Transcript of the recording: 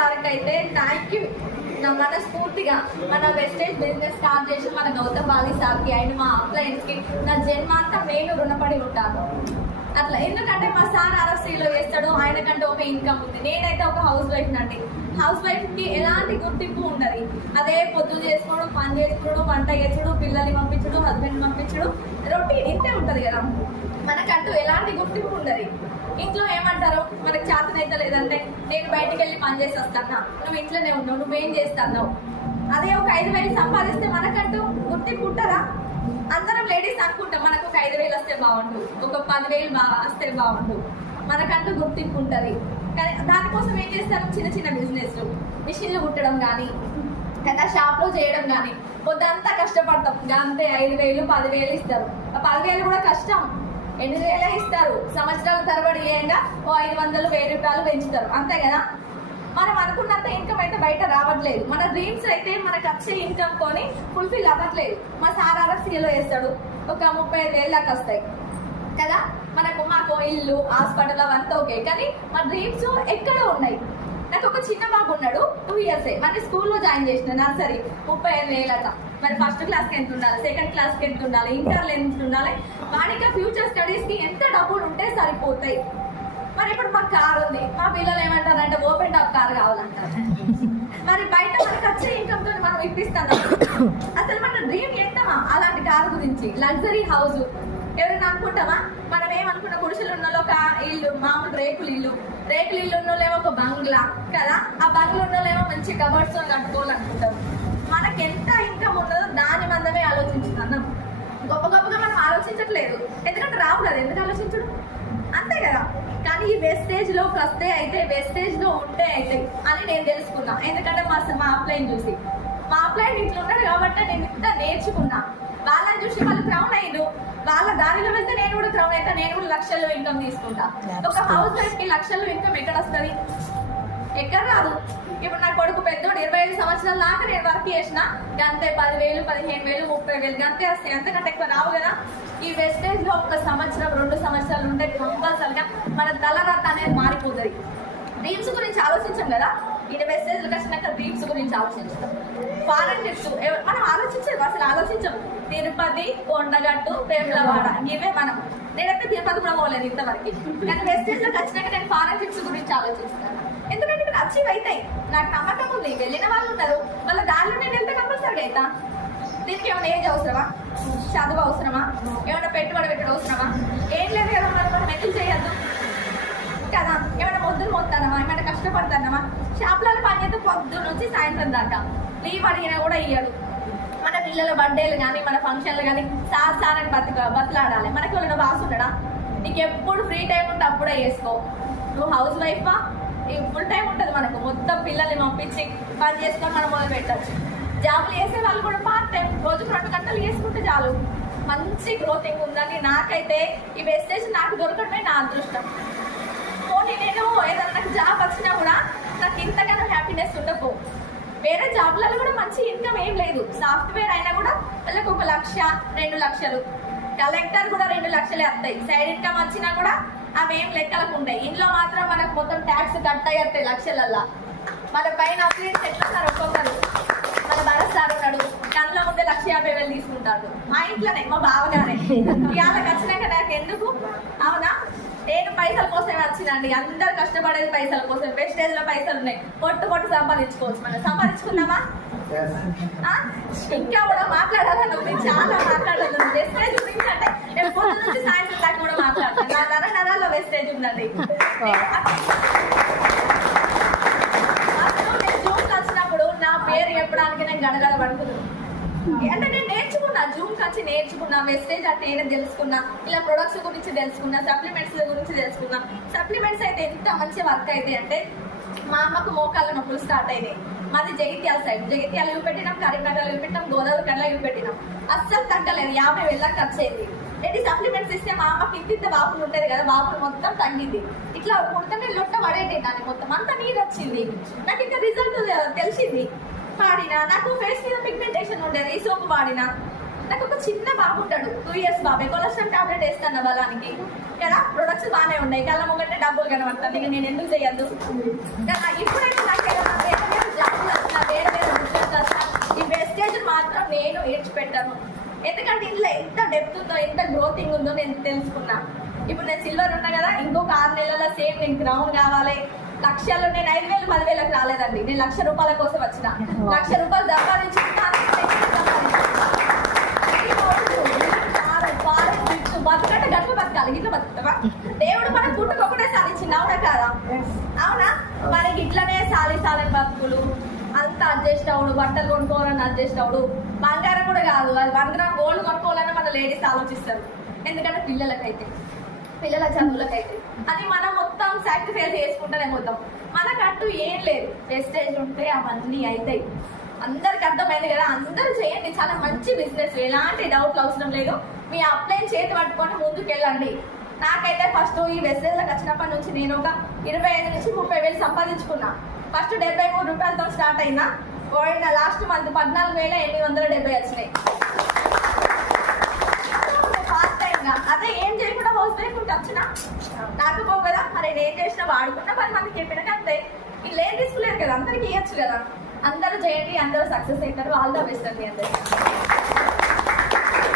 సార్కి అయితే thank you నా మనస్ఫూర్తిగా. మన వెస్టేజ్ బిజినెస్ స్టార్ట్ చేసి మన గౌతమ్ బాలి సార్కి అండ్ మా అప్లయన్స్కి నా జన్మాంతం నేను రుణపడి ఉంటాను. అట్లా ఎందుకంటే మా సార్ RFCలో వేస్తాడు, ఆయనకంటే ఒక ఇన్కమ్ ఉంది. నేనైతే ఒక హౌస్ వైఫ్ నండి. హౌస్ వైఫ్కి ఎలాంటి గుర్తింపు ఉండదు. అదే పొద్దులు చేసుకోవడం, పని చేసుకోవడం, వంట చేసుడు, పిల్లల్ని పంపించడం, హస్బెండ్ పంపించడం, రొటీన్ ఇంతే ఉంటుంది కదా. మనకంటూ ఎలాంటి గుర్తింపు ఉండదు. ఇంట్లో ఏమంటారు, మనకు చేతనైతే లేదంటే నేను బయటికి వెళ్ళి పని చేసి వస్తాను, నువ్వు ఇంట్లోనే ఉన్నావు, నువ్వేం చేస్తావు. అదే ఒక 5,000 సంపాదిస్తే మనకంటూ గుర్తింపు ఉంటారా? అందరం లేడీస్ అనుకుంటాం మనకు ఒక 5,000 వస్తే బాగుండు, ఒక 10,000 వస్తే బాగుండు, మనకంటూ గుర్తింపు ఉంటుంది. కానీ దానికోసం ఏం చేస్తారు, చిన్న చిన్న బిజినెస్లు, మిషన్లు కుట్టడం కానీ లేదా షాప్లో చేయడం కానీ పొద్దంతా కష్టపడతాం. అంతే 5,000 10,000 ఇస్తారు. ఆ 10,000 కూడా కష్టం. 8,000 ఇస్తారు. సంవత్సరాల తరబడి ఏయంగా 500 1000 రూపాయలు పెంచుతారు, అంతే కదా. మనం అనుకున్నంత ఇన్కమ్ అయితే బయట రావట్లేదు. మన డ్రీమ్స్ అయితే మనకు వచ్చే ఇన్కమ్ కొని ఫుల్ఫిల్ అవ్వట్లేదు. మా సార్ RFCలో వేస్తాడు, ఒక 35,000 దాకా వస్తాయి కదా. మాకు ఇల్లు, హాస్పిటల్ అవంతా ఓకే, కానీ మా డ్రీమ్స్ ఎక్కడో ఉన్నాయి. నాకు ఒక చిన్న బాబు ఉన్నాడు, 2 years. మరి స్కూల్లో జాయిన్ చేసిన నర్సరీ 35,000 అట. మరి ఫస్ట్ క్లాస్కి ఎంత ఉండాలి, సెకండ్ క్లాస్కి ఎంత ఉండాలి, ఇంటర్లో ఎంత ఉండాలి, వాడికి ఫ్యూచర్ స్టడీస్కి ఎంత డబ్బులు ఉంటే సరిపోతాయి. మరి ఇప్పుడు మాకు కార్ ఉంది, మా పిల్లలు ఏమంటారంటే ఓపెన్ టాప్ కార్ కావాలంటారు. మరి బయట మనకు వచ్చే ఇన్కమ్ తో మనం ఇప్పిస్తాం. అసలు మన డ్రీమ్ చేస్తామా అలాంటి కారు గురించి? లగ్జరీ హౌస్ ఎవరైనా అనుకుంటామా? మనం ఏమనుకున్న గుడిసెలు ఉన్న ఒక ఇల్లు, మామూలు రేకులు ఇల్లు ఉన్నోళ్ళేమో ఒక బంగ్లా కదా. ఆ బంగ్లా ఉన్నోళ్ళేమో మంచి కబర్డ్స్ కట్టుకోవాలనుకుంటాం. మనకి ఎంత ఇన్కమ్ ఉన్నదో దాని మందమే ఆలోచించుతున్నాం. గొప్పగా మనం ఆలోచించట్లేదు, ఎందుకంటే రావు కదా, ఎందుకు ఆలోచించడం, అంతే కదా. కానీ ఈ వెస్టేజ్ లోకి వస్తే అయితే, వెస్టేజ్ లో ఉంటే అయితే అని నేను తెలుసుకున్నా. ఎందుకంటే మా అప్లైన్ చూసి, మా అప్లైన్ ఇట్లా ఉన్నాడు కాబట్టి నేను ఇంత నేర్చుకున్నా. వాళ్ళని చూసి వాళ్ళు క్రౌన్ అయ్యారు, వాళ్ళ దారిలో వెళ్తే నేను కూడా క్రౌన్ అయితే, నేను కూడా లక్షల్లో ఇన్కమ్ తీసుకుంటా. ఒక హౌస్ వైఫ్ కి లక్షల్లో ఇన్కమ్ ఎక్కడ వస్తుంది? ఎక్కడ రాదు. ఇప్పుడు నా కొడుకు పెద్దోడు 25 సంవత్సరాల దాకా నేను వర్క్ చేసిన, గంతే 10,000 15,000 30,000 గంతే వస్తాయి, అంతకంటే ఎక్కువ రావు కదా. ఈ వెస్టేజ్ లో 1 సంవత్సరం 2 సంవత్సరాలు ఉంటే కంపల్సరిగా మన తలరాత అనేది మారిపోతుంది. డ్రీమ్స్ గురించి ఆలోచించాం కదా, ఇది వెస్టేజ్ వచ్చినాక డ్రీమ్స్ గురించి ఆలోచిస్తాం. ఫారెన్ ట్రిప్స్ మనం ఆలోచించాం, అసలు ఆలోచించాం. తిరుపతి, కొండగట్టు, వేములవాడ ఇవే మనం. నేనైతే తిరుపతి కూడా పోలేదు ఇంతవరకు. కానీ వెస్టేజ్ లోకి వచ్చినాక నేను ఫారెన్ ట్రిప్స్ గురించి ఆలోచిస్తాను. ఎందుకంటే ఇక్కడ అచీవ్ అవుతాయి, నాకు నమ్మకం ఉంది. వెళ్ళిన వాళ్ళు ఉన్నారు, వాళ్ళ దారిలో నేను వెళ్తే కంపల్సరీగా అవుతా. దీనికి ఏమైనా ఏజ్ అవసరమా, చదువు అవసరమా, ఏమైనా పెట్టుబడి పెట్టడం అవసరమా? ఏం లేదు కదా. మనం ఎందుకు చేయొద్దు కదా. ఏమైనా మొద్దులు మొత్తానమా, ఏమైనా కష్టపడతానమా? షాప్లలో పని చేస్తే పొద్దు నుంచి సాయంత్రం దాకా లీవ్ అడిగినా కూడా ఇయ్యడు. మన పిల్లల బర్త్డేలు కానీ మన ఫంక్షన్లు కానీ సార్ అని బతులాడాలి. మనకి వాళ్ళ బాస్ ఉండడా? నీకు ఎప్పుడు ఫ్రీ టైం ఉంటే అప్పుడే చేసుకో. నువ్వు హౌస్ వైఫా, ఫుల్ టైం ఉంటుంది మనకు. మొత్తం పిల్లల్ని పంపించి పని చేసుకొని మనం మొదలు పెట్టచ్చు. జాబులు చేసే వాళ్ళు కూడా పార్ట్ టైం రోజుకు 2 గంటలు చేసుకుంటే చాలు. మంచి గ్రోతింగ్ ఉందని నాకైతే ఈ వెస్టేజ్ నాకు దొరకడమే నా అదృష్టం. పోనీ నేను ఏదైనా నాకు జాబ్ వచ్చినా కూడా నాకు ఇంతగానో హ్యాపీనెస్ ఉండకు. వేరే జాబ్లలో కూడా మంచి ఇన్కమ్ ఏం లేదు. సాఫ్ట్వేర్ అయినా కూడా వాళ్ళకి 1 లక్ష 2 లక్షలు, కలెక్టర్ కూడా 2 లక్షలే వస్తాయి. సైడ్ ఇన్కమ్ వచ్చినా కూడా అవి ఏం లెక్కలకు ఉంటాయి. ఇంట్లో మాత్రం మనకు మొత్తం ట్యాక్స్ కట్ అయ్యాయి లక్షలల్లా. మన పైన అప్లైన్స్ ఎట్లున్నారు ఒక్కొక్కరు. మన భరత్ సార్ ఉన్నాడు, కళ్ళలో ముందే 150,000 తీసుకుంటాడు. మా ఇంట్లోనే మా బావగానే. ఇవాళకి వచ్చినాక నాకు ఎందుకు? అవునా, నేను పైసల కోసమే వచ్చినండి. అందరు కష్టపడేది పైసల కోసం. వెస్టేజ్ లో పైసలు ఉన్నాయి, పొట్టు సంపాదించుకోవచ్చు. మనం సంపాదించుకున్నామా? ఇంకా కూడా మాట్లాడాలా? నువ్వు చాలా మాట్లాడాలి. వెస్టేజ్ గురించి అంటే నేను పొద్దు నుంచి సాయంత్రం దాకా కూడా మాట్లాడతాను. నా నరాల్లో వెస్టేజ్ ఉందండి. అసలు నేను జూమ్కి వచ్చినప్పుడు నా పేరు చెప్పడానికి నేను గడగడ పడుతున్నాను. అంటే నేను నేర్చుకున్నా, జూమ్కి వచ్చి నేర్చుకున్నా, వెస్టేజ్ అంటే ఏదో తెలుసుకున్నా, ఇలా ప్రొడక్ట్స్ గురించి తెలుసుకున్నా, సప్లిమెంట్స్ గురించి తెలుసుకున్నా. సప్లిమెంట్స్ అయితే ఎంత మంచి వర్క్ అయితే అంటే, మా అమ్మకు మోకాళ్ళ నొప్పులు స్టార్ట్ అయినాయి. మాది జగిత్యాల సైడ్. జగిత్యాల చూపెట్టినాం, కరీంనగర్ చూపెట్టినాం, గోదావరి కళ్ళ చూపెట్టినాం. అస్సలు తగ్గలేదు. 50,000 ఖర్చు అయింది. ఏంటి సప్లిమెంట్స్ ఇస్తే మా అమ్మకి ఇంత వాపులు ఉంటుంది కదా, వాపులు మొత్తం తగ్గింది. ఇట్లా కుడితే లొట్ట పడేటి దాన్ని మొత్తం అంతా నీరు వచ్చింది. నాకు ఇంకా రిజల్ట్ తెలిసింది. వాడినా నాకు ఫేస్ మీద పిగ్మెంటేషన్ ఉండేది, ఈ సోపు వాడినా. నాకు ఒక చిన్న బాబు ఉంటాడు, 2 years బాబే. కొలెస్ట్రాల్ టాబ్లెట్ వేస్తాను బలానికి కదా. ప్రొడక్ట్స్ బాగానే ఉన్నాయి, కళ్ళ ముంగంటే డబ్బులు కనబడతాను. ఇక నేను ఎందుకు చేయొద్దు కదా. ఇప్పుడైతే నాకు ఎందుకంటే ఇందులో ఎంత డెప్త్ ఉందో ఎంత గ్రోతింగ్ ఉందో నేను తెలుసుకున్నా. ఇప్పుడు నేను సిల్వర్ ఉన్నా కదా, ఇంకొక 6 నెలల సేమ్ నేను క్రౌన్ కావాలి. లక్షలు నేను 5,000 10,000కి రాలేదండి, నేను ₹1,00,000 కోసం వచ్చిన. ₹1,00,000 సంపాదించుకున్నాను. బతుకంటే గట్ల బతకాలి, గిట్ల బతుకుతావా? దేవుడు మనకు పుట్టుకు ఒకటేసారి ఇచ్చింది, అవునా కాదా? అవునా? మనకి ఇట్లనే సాలిసాలని బతుకులు అంతా అడ్జస్ట్ అవుడు, బట్టలు కొనుక్కోవాలని అడ్జస్ట్ అవుడు. బంగారం కూడా కాదు, అది 1 గ్రామ్ గోల్డ్ కొనుక్కోవాలని మన లేడీస్ ఆలోచిస్తారు. ఎందుకంటే పిల్లల చదువులకైతే అది మనం మొత్తం సాక్రిఫైస్ చేసుకుంటూనే పోతాం. మనకంటూ ఏం లేదు, వెస్టేజ్ ఉంటే అవన్నీ అవుతాయి. అందరికి అర్థమైంది కదా, అందరూ చేయండి, చాలా మంచి బిజినెస్, ఎలాంటి డౌట్లు అవసరం లేదు. మీ అప్లైన్ చేతి పట్టుకొని ముందుకు వెళ్ళండి. నాకైతే ఫస్ట్ ఈ వెస్టేజ్లకు వచ్చినప్పటి నుంచి నేను ఒక 25 నుంచి 30,000 సంపాదించుకున్నా. ఫస్ట్ ₹73తో స్టార్ట్ అయినా, పోయిన లాస్ట్ మంత్ 14,870 వచ్చినాయి. ఫాస్ట్ టైంగా అదే ఏం చేయకుండా హౌస్ వైఫ్ ఉంటే వచ్చినా నాకు పో కదా, మరి నేను ఏం చేసినా వాడుకున్నా 10 మందికి చెప్పినా అంతే. వీళ్ళు ఏం తీసుకోలేరు కదా, అందరికి ఇవ్వచ్చు కదా. అందరూ చేయండి, అందరూ సక్సెస్ అవుతారు. ఆల్ ద బెస్ట్ అండి అందరికీ.